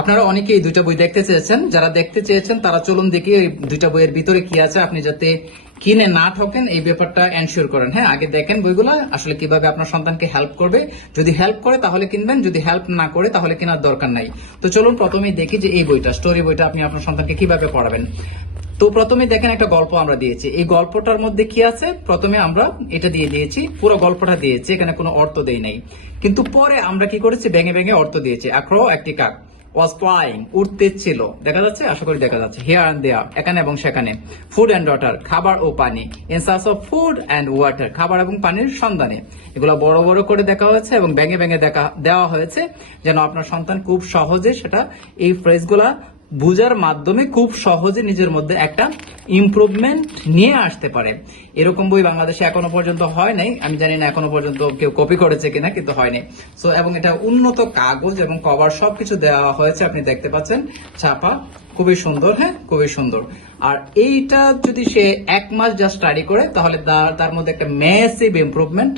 আপনারা অনেকেই দুইটা বই দেখতে চেয়েছেন। যারা দেখতে চেয়েছেন তারা চলুন দেখি এই দুইটা বইয়ের ভিতরে কি আছে, আপনি যাতে কিনে না ঠকেন এই ব্যাপারটা এনশিওর করেন। হ্যাঁ, আগে দেখেন বইগুলো আসলে কিভাবে আপনার সন্তানকে হেল্প করবে। যদি হেল্প করে তাহলে কিনবেন, যদি হেল্প না করে তাহলে কেনার দরকার নাই। তো চলুন প্রথমেই দেখি যে এই বইটা, স্টোরি বইটা আপনি আপনার সন্তানকে কিভাবে পড়াবেন। তো প্রথমে দেখেন একটা গল্প আমরা দিয়েছি। এই গল্পটার মধ্যে কি আছে, প্রথমে আমরা এটা দিয়ে দিয়েছি, পুরো গল্পটা দিয়েছি, এখানে কোনো অর্থ দেই নাই। কিন্তু পরে আমরা কি করেছি, ভেঙে ভেঙে অর্থ দিয়েছি। আক্রো একটি কাক was flying, উড়তে ছিল, দেখা যাচ্ছে, আশা করি দেখা যাচ্ছে, here and there, এখানে এবং সেখানে, ফুড অ্যান্ড ওয়াটার, খাবার ও পানি, in search of food and water, খাবার এবং পানির সন্ধানে। এগুলো বড় বড় করে দেখা হয়েছে এবং ভেঙে ভেঙে দেওয়া হয়েছে যেন আপনার সন্তান খুব সহজে সেটা এই ফ্রেজগুলা বুঝার মাধ্যমে খুব সহজে নিজের মধ্যে একটা ইমপ্রুভমেন্ট নিয়ে আসতে পারে। এরকম বই বাংলাদেশে এখনো পর্যন্ত হয় নাই, আমি জানি না এখনো পর্যন্ত কেউ কপি করেছে কিনা, কিন্তু হয়নি। সো এবং এটা উন্নত কাগজ এবং কভার সবকিছু দেওয়া হয়েছে, আপনি দেখতে পাচ্ছেন, ছাপা খুবই সুন্দর। হ্যাঁ, খুবই সুন্দর। আর এইটা যদি সে 1 মাস যা স্টাডি করে তাহলে তার মধ্যে একটা ম্যাসিভ ইমপ্রুভমেন্ট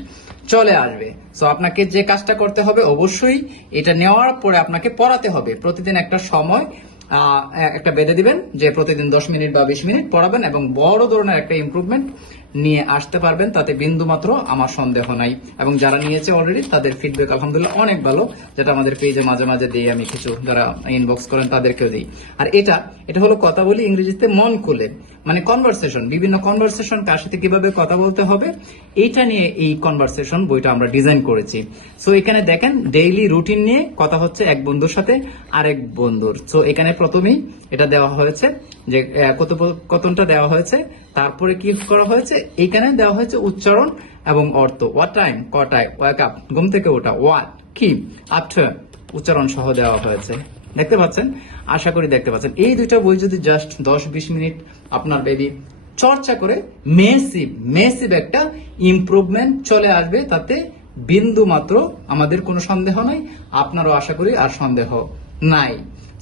চলে আসবে। সো আপনাকে যে কাজটা করতে হবে, অবশ্যই এটা নেওয়ার পরে আপনাকে পড়াতে হবে। প্রতিদিন একটা সময় একটা বেঁধে দিবেন যে প্রতিদিন 10 মিনিট বা 20 মিনিট পড়াবেন এবং বড় ধরনের একটা ইমপ্রুভমেন্ট নিয়ে আসতে পারবেন, তাতে বিন্দু মাত্র আমার সন্দেহ নাই। এবং যারা নিয়েছে অলরেডি তাদের ফিডব্যাক আলহামদুলিল্লাহ অনেক ভালো, যেটা আমাদের পেজে মাঝে মাঝে দিই, আমি কিছু যারা ইনবক্স করেন তাদেরকেও দিই। আর এটা হলো কথা বলি ইংরেজিতে মন খুলে, মানে কনভারসেশন, বিভিন্ন কনভারসেশন কার সাথে কিভাবে কথা বলতে হবে এইটা নিয়ে এই কনভারসেশন বইটা আমরা ডিজাইন করেছি। সো এখানে দেখেন ডেইলি রুটিন নিয়ে কথা হচ্ছে এক বন্ধুর সাথে আরেক বন্ধুর। সো এখানে প্রথমেই এটা দেওয়া হয়েছে যে কতটা দেওয়া হয়েছে, তারপরে কি করা হয়েছে, এখানে দেওয়া হয়েছে উচ্চারণ এবং অর্থ। হোয়াট টাইম, কটায়, ওয়েক আপ, ঘুম থেকে ওঠা, হোয়াট কি, আফটার, উচ্চারণ সহ দেওয়া হয়েছে। দেখতে পাচ্ছেন, আশা করি দেখতে পাচ্ছেন। এই দুইটা বই যদি জাস্ট 10-20 মিনিট আপনার বেবি চর্চা করে, মেসিভ একটা ইমপ্রুভমেন্ট চলে আসবে, তাতে বিন্দু মাত্র আমাদের কোনো সন্দেহ নাই, আপনারও আশা করি আর সন্দেহ নাই।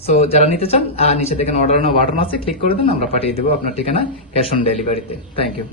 সো যারা নিতে চান, নিচে দেখেন অর্ডার নাও বাটন আছে, ক্লিক করে দেন, আমরা পাঠিয়ে দেবো আপনার ঠিকানায় ক্যাশ অন ডেলিভারিতে। Thank you.